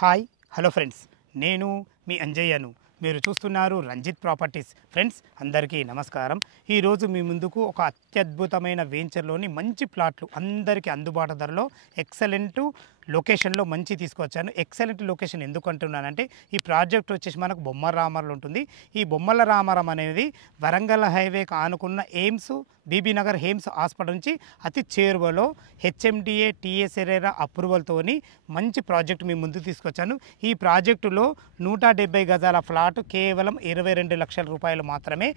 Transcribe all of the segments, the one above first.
Hi hello friends, నేను మీ అంజయ్యను. మీరు చూస్తున్నారు రంజిత్ ప్రాపర్టీస్. ఫ్రెండ్స్ అందరికీ నమస్కారం. ఈరోజు మీ ముందుకు ఒక అత్యద్భుతమైన వెంచర్లోని మంచి ప్లాట్లు అందరికీ అందుబాటు ధరలో ఎక్సలెంట్ లొకేషన్లో మంచి తీసుకొచ్చాను. ఎక్సలెంట్ లొకేషన్ ఎందుకు అంటున్నానంటే ఈ ప్రాజెక్ట్ వచ్చేసి మనకు బొమ్మల రామారం ఉంటుంది. ఈ బొమ్మల రామారం అనేది వరంగల్ హైవేకి ఆనుకున్న AIIMS Bibi Nagar AIIMS hospital నుంచి అతి చేరువలో హెచ్ఎండిఏ టీఎస్ ఎరేరా అప్రూవల్తోని మంచి ప్రాజెక్ట్ మీ ముందుకు తీసుకొచ్చాను. ఈ ప్రాజెక్టులో 170 గజాల ఫ్లాట్ కేవలం 22 లక్షల రూపాయలు మాత్రమే.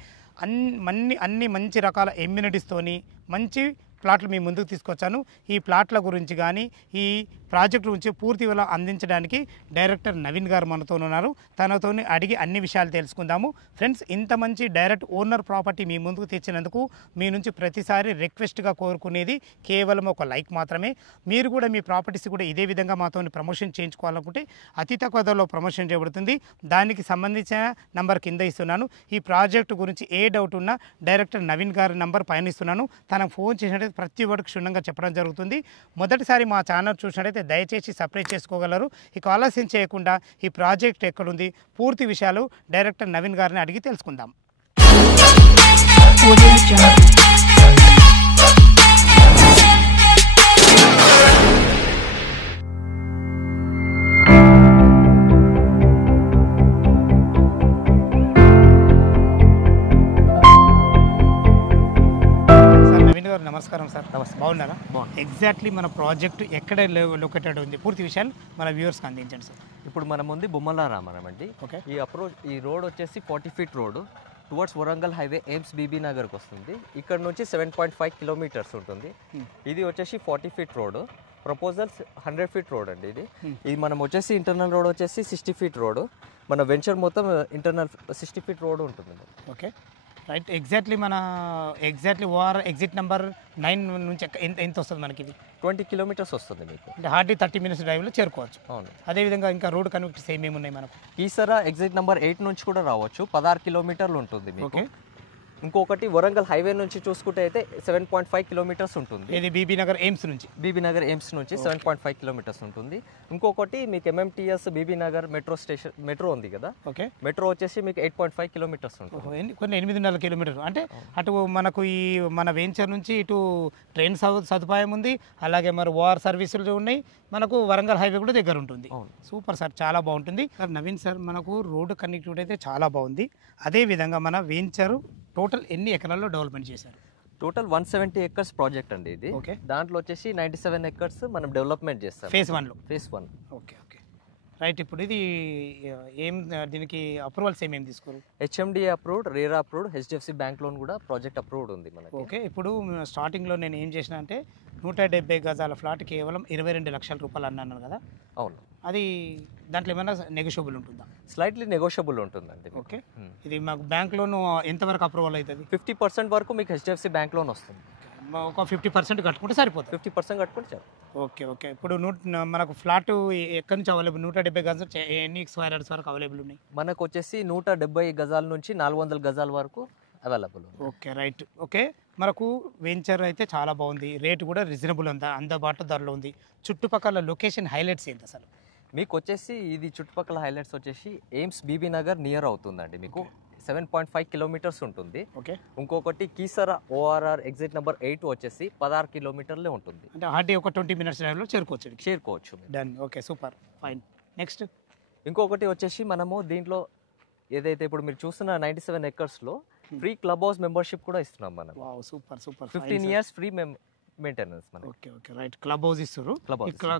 అన్ని మంచి రకాల ఎమ్యూనిటీస్తోని మంచి ప్లాట్లు మీ ముందుకు తీసుకొచ్చాను. ఈ ప్లాట్ల గురించి కానీ ఈ ప్రాజెక్టు గురించి పూర్తి వివరాలు అందించడానికి డైరెక్టర్ నవీన్ గారు మనతో ఉన్నారు. తనతో అడిగి అన్ని విషయాలు తెలుసుకుందాము. ఫ్రెండ్స్, ఇంత మంచి డైరెక్ట్ ఓనర్ ప్రాపర్టీ మీ ముందుకు తెచ్చినందుకు మీ నుంచి ప్రతిసారి రిక్వెస్ట్గా కోరుకునేది కేవలం ఒక లైక్ మాత్రమే. మీరు కూడా మీ ప్రాపర్టీస్ కూడా ఇదే విధంగా మాతో ప్రమోషన్ చేయించుకోవాలనుకుంటే అతి తక్కువ ధరలో ప్రమోషన్ చేయబడుతుంది. దానికి సంబంధించిన నంబర్ కింద ఇస్తున్నాను. ఈ ప్రాజెక్టు గురించి ఏ డౌట్ ఉన్నా డైరెక్టర్ నవీన్ గారి నంబర్ పైన ఇస్తున్నాను. తనకు ఫోన్ చేసినట్టయితే ప్రతి ఒక్కరికి క్షుణ్ణంగా చెప్పడం జరుగుతుంది. మొదటిసారి మా ఛానల్ చూసినట్టయితే దయచేసి సబ్స్క్రైబ్ చేసుకోగలరు. ఇక ఆలస్యం చేయకుండా ఈ ప్రాజెక్ట్ ఎక్కడుంది పూర్తి విషయాలు డైరెక్టర్ నవీన్ గారిని అడిగి తెలుసుకుందాం. నమస్కారం సార్. నమస్తే. బాగున్నారా? ఎగ్జాక్ట్లీ మన ప్రాజెక్ట్ ఎక్కడ లొకేటెడ్ ఉంది పూర్తి విషయాలు మన వ్యూవర్స్కి అందించండి సార్. ఇప్పుడు మన ముందు బొమ్మల రామారం అండి. ఓకే. ఈ రోడ్ వచ్చేసి 40 feet road towards Warangal highway AIIMS Bibi నగర్కి వస్తుంది. ఇక్కడ నుంచి 7.5 కిలోమీటర్స్ ఉంటుంది. ఇది వచ్చేసి 40 feet road. Proposals 100 feet road అండి. ఇది మనం వచ్చేసి ఇంటర్నల్ రోడ్ వచ్చేసి 60 ఫీట్ రోడ్. మన వెంచర్ మొత్తం ఇంటర్నల్ 60 ఫీట్ రోడ్ ఉంటుంది. Okay, right. Exactly OR exit number 9 నుంచి ఎంత వస్తుంది మనకి? ఇది 20 కిలోమీటర్స్ వస్తుంది మీకు. అంటే హార్డ్లీ 30 మినిట్స్ డ్రైవ్లో చేరుకోవచ్చు. అవును. అదేవిధంగా ఇంకా రోడ్ కనెక్ట్ సేమ్ ఏమున్నాయి మనకు? కీసరా ఎగ్జిట్ నెంబర్ 8 నుంచి కూడా రావచ్చు. 16 కిలోమీటర్లు ఉంటుంది మీకు. ఓకే. ఇంకొకటి వరంగల్ హైవే నుంచి చూసుకుంటే అయితే 7.5 కిలోమీటర్స్ ఉంటుంది. ఇది బీబీ నగర్ ఎయిమ్స్ నుంచి 7.5 కిలోమీటర్స్ ఉంటుంది. ఇంకొకటి మీకు ఎంఎంటీఎస్ బీబీ నగర్ మెట్రో ఉంది కదా. ఓకే. మెట్రో వచ్చేసి మీకు 8.5 కిలోమీటర్స్ ఉంటుంది. కొన్ని 8.5 కిలోమీటర్లు. అంటే అటు మనకు ఈ మన వెంచర్ నుంచి ఇటు ట్రైన్ సదుపాయం ఉంది, అలాగే మరి ఓఆర్ సర్వీసులు ఉన్నాయి. మనకు వరంగల్ హైవే కూడా దగ్గర ఉంటుంది. సూపర్ సార్, చాలా బాగుంటుంది సార్. నవీన్ సార్, మనకు రోడ్డు కనెక్టివిటీ అయితే చాలా బాగుంది. అదేవిధంగా మన వెంచరు టోటల్ ఎన్ని ఎకరాల్లో డెవలప్మెంట్ చేశారు? టోటల్ 170 ఎకర్స్ ప్రాజెక్ట్ అండి ఇది. ఓకే. దాంట్లో వచ్చేసి 97 ఎకర్స్ మనం డెవలప్మెంట్ చేస్తాం ఫేజ్ 1లో. ఫేజ్ 1. Okay okay, right. ఇప్పుడు ఇది దీనికి అప్రూవల్స్ ఏమేమి తీసుకోరు? HMDA approved, RERA approved, HDFC bank loan కూడా ప్రాజెక్ట్ అప్రూవ్డ్ ఉంది మనకి. ఓకే. ఇప్పుడు స్టార్టింగ్లో నేను ఏం చేసిన అంటే 170 గజాల ఫ్లాట్ కేవలం 22 లక్షల రూపాయలు అన్నాను కదా. అవును. అది దాంట్లో ఏమైనా నెగోషియబుల్ ఉంటుందా? స్లైట్లీ నెగోషియబుల్ ఉంటుందండి. ఓకే. ఇది మాకు బ్యాంక్ లోన్ ఎంతవరకు అప్రూవల్ అవుతుంది? 50% వరకు మీకు హెచ్డిఎఫ్సి బ్యాంక్ లోన్ వస్తుంది. ఒక 50% కట్టుకుంటే సరిపోతుంది. 50% కట్టుకుంటే చాలు. Okay okay. ఇప్పుడు మనకు ఫ్లాట్ ఎక్కడి నుంచి అవైలబుల్? 170 గజాలు ఎన్ని స్క్వేర్ యార్డ్స్ వరకు అవైలబుల్ ఉన్నాయి? మనకు వచ్చేసి 170 గజాల నుంచి 400 గజాల వరకు అవైలబుల్. Okay, right. ఓకే, మనకు వెంచర్ అయితే చాలా బాగుంది. రేటు కూడా రీజనబుల్ ఉంది, అందుబాటు ధరలో ఉంది. చుట్టుపక్కల లొకేషన్ హైలైట్స్ ఏంటి అసలు? మీకు వచ్చేసి ఇది చుట్టుపక్కల హైలైట్స్ వచ్చేసి ఎయిమ్స్ బీబీ నగర్ నియర్ అవుతుందండి. మీకు 7.5 కిలోమీటర్స్ ఉంటుంది. ఓకే. ఇంకొకటి కీసరా ఓఆర్ఆర్ ఎగ్జిట్ నెంబర్ 8 వచ్చేసి 16 కిలోమీటర్లే ఉంటుంది. అంటే హార్డీ ఒక 20 మినిట్స్ డ్రైవ్లో చేరుకోవచ్చు. Done. Okay, super, fine. Next ఇంకొకటి వచ్చేసి మనము దీంట్లో ఏదైతే ఇప్పుడు మీరు చూస్తున్న 97 ఎకర్స్లో ఫ్రీ క్లబ్ హౌస్ మెంబర్షిప్ కూడా ఇస్తున్నాం మనం. Super super. 15 years free maintenance మనం. Okay okay, right. Club house ఇస్తారు.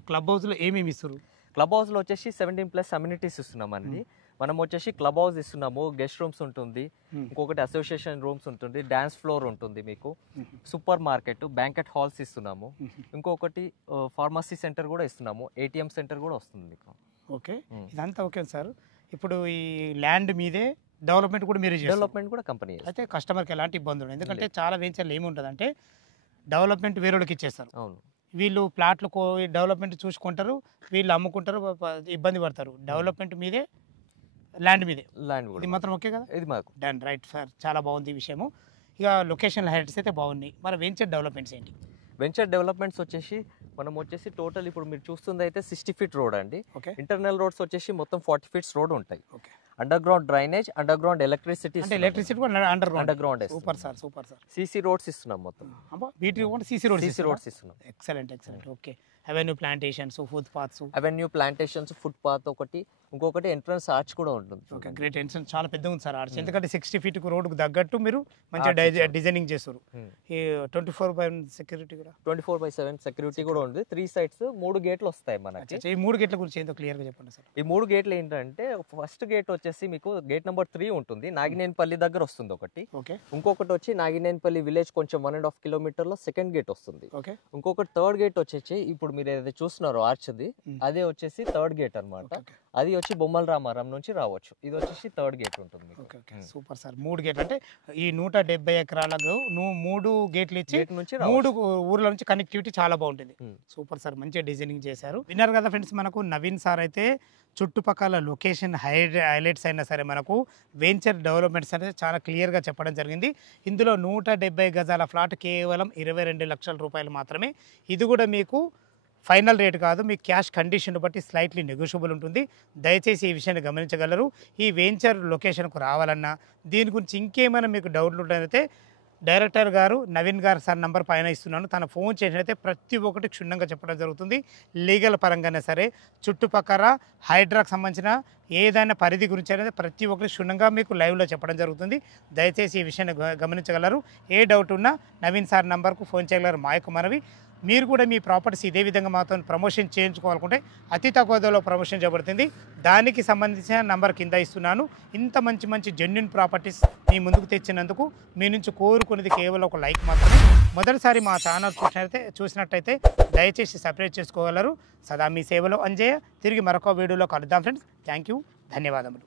క్లబ్ హౌస్లో ఏమేమి ఇస్తారు? క్లబ్ హౌస్లో వచ్చేసి 17+ అమ్యూనిటీస్ ఇస్తున్నాం అండి. మనం వచ్చేసి క్లబ్ హౌస్ ఇస్తున్నాము, గెస్ట్ రూమ్స్ ఉంటుంది, ఇంకొకటి అసోసియేషన్ రూమ్స్ ఉంటుంది, డ్యాన్స్ ఫ్లోర్ ఉంటుంది, మీకు సూపర్ మార్కెట్, బ్యాంకెట్ హాల్స్ ఇస్తున్నాము, ఇంకొకటి ఫార్మసీ సెంటర్ కూడా ఇస్తున్నాము, ఏటీఎం సెంటర్ కూడా వస్తుంది మీకు. ఓకే, ఇదంతా ఓకే సార్. ఇప్పుడు ఈ ల్యాండ్ మీదే డెవలప్మెంట్ కూడా మీరు డెవలప్మెంట్ కూడా కంపెనీ అయితే కస్టమర్కి ఎలాంటి ఇబ్బంది ఉండదు. ఎందుకంటే చాలా వెంచర్లు ఏముంటుంది అంటే డెవలప్మెంట్ వేరే వాళ్ళకి ఇచ్చేస్తారు. అవును. వీళ్ళు ప్లాట్లు డెవలప్మెంట్ చూసుకుంటారు, వీళ్ళు అమ్ముకుంటారు, ఇబ్బంది పడతారు. డెవలప్మెంట్ మీదే, ల్యాండ్ మీదే. ఇది మాత్రం ఓకే కదా? ఇది మాకు డన్, రైట్ సార్, చాలా బాగుంది ఈ విషయము. ఇక లొకేషన్ హైలైట్స్ అయితే బాగున్నాయి. మరి వెంచర్ డెవలప్మెంట్స్ ఏంటి? వెంచర్ డెవలప్మెంట్స్ వచ్చేసి మనం వచ్చేసి టోటల్ ఇప్పుడు మీరు చూస్తుంది అయితే 60 ఫీట్ రోడ్ అండి. ఓకే. ఇంటర్నల్ రోడ్స్ వచ్చేసి మొత్తం 40 ఫీట్స్ రోడ్ ఉంటాయి. Okay. Under ground drainage, under ground electricity, అంటే ఎలక్ట్రిసిటీ కూడా under ground super sir, super sir. CC roads ఇస్తున్నాం మొత్తం. అబ్బా బీటీ కూడా సీసీ రోడ్స్ ఇస్తున్నాం. Excellent. Okay. Avenue plantations, foot paths, avenue plantations, foot path ఒకటి, ఇంకొకటి ఎంట్రన్స్ ఆర్చ్ కూడా ఉంటుంది. Okay, great. ఎంట్రన్స్ చాలా పెద్దగా ఉంది సార్ ఆర్చ్. ఎందుకంటే 60 ఫీట్ రోడ్కు తగ్గట్టు మీరు మంచిగా డిజైనింగ్ చేస్తారు. ఈ 24/7 సెక్యూరిటీ కూడా 24/7 సెక్యూరిటీ కూడా ఉంది. 3 సైడ్స్ 3 గేట్లు వస్తాయి మనకి. ఈ 3 గేట్ల గురించి ఏంటో క్లియర్ గా చెప్పండి సార్. ఈ 3 గేట్లు ఏంటంటే ఫస్ట్ గేట్ వచ్చేసి మీకు గేట్ నెంబర్ 3 ఉంటుంది, నాగినేనిపల్లి దగ్గర వస్తుంది ఒకటి. ఓకే. ఇంకొకటి వచ్చి నాగినేనిపల్లి విలేజ్ కొంచెం 1.5 కిలోమీటర్లో సెకండ్ గేట్ వస్తుంది. ఓకే. ఇంకొకటి థర్డ్ గేట్ వచ్చేసి ఇప్పుడు మీరు ఏదైతే చూస్తున్నారో ఆర్చ్ది, అదే వచ్చేసి థర్డ్ గేట్ అన్నమాట. అది వచ్చి బొమ్మల రామారం నుంచి రావచ్చు. ఇది వచ్చేసి థర్డ్ గేట్ ఉంటుంది. Super sir. 3 గేట్లు అంటే ఈ 170 ఎకరాలకు 3 గేట్లు ఇచ్చి నుంచి 3 ఊర్ల నుంచి కనెక్టివిటీ చాలా బాగుంటుంది. సూపర్ సార్, మంచిగా డిజైనింగ్ చేశారు. విన్నారు కదా ఫ్రెండ్స్, మనకు నవీన్ సార్ అయితే చుట్టుపక్కల లొకేషన్ హైలైట్స్ అయినా సరే మనకు వెంచర్ డెవలప్మెంట్స్ అనేది చాలా క్లియర్గా చెప్పడం జరిగింది. ఇందులో 170 గజాల ఫ్లాట్ కేవలం 22 లక్షల రూపాయలు మాత్రమే. ఇది కూడా మీకు ఫైనల్ రేట్ కాదు, మీ క్యాష్ కండిషన్ బట్టి స్లైట్లీ నెగోషియబుల్ ఉంటుంది. దయచేసి ఈ విషయాన్ని గమనించగలరు. ఈ వెంచర్ లొకేషన్కు రావాలన్నా దీని గురించి ఇంకేమైనా మీకు డౌట్లు ఉంటే డైరెక్టర్ గారు నవీన్ గారు సార్ నంబర్ పైన ఇస్తున్నాను, తన ఫోన్ చేసినైతే ప్రతి ఒక్కటి క్షుణ్ణంగా చెప్పడం జరుగుతుంది. లీగల్ పరంగానే సరే, చుట్టుపక్కల హైడ్రాకు సంబంధించిన ఏదైనా పరిధి గురించి అనేది ప్రతి ఒక్కటి క్షుణ్ణంగా మీకు లైవ్లో చెప్పడం జరుగుతుంది. దయచేసి ఈ విషయాన్ని గమనించగలరు. ఏ డౌట్ ఉన్నా నవీన్ సార్ నంబర్కు ఫోన్ చేయగలరు. మా యొక్క మనవి, మీరు కూడా మీ ప్రాపర్టీస్ ఇదే విధంగా మాతో ప్రమోషన్ చేయించుకోవాలనుకుంటే అతి తక్కువ ధరలో ప్రమోషన్ చేయబడుతుంది. దానికి సంబంధించిన నంబర్ కింద ఇస్తున్నాను. ఇంత మంచి జెన్యూన్ ప్రాపర్టీస్ మీ ముందుకు తెచ్చినందుకు మీ నుంచి కోరుకునేది కేవలం ఒక లైక్ మాత్రమే. మొదటిసారి మా ఛానల్ చూసినట్టయితే దయచేసి సబ్స్క్రైబ్ చేసుకోగలరు. సదా మీ సేవలో అంజయ్య. తిరిగి మరొక వీడియోలో కలుద్దాం ఫ్రెండ్స్. థ్యాంక్ యూ, ధన్యవాదములు.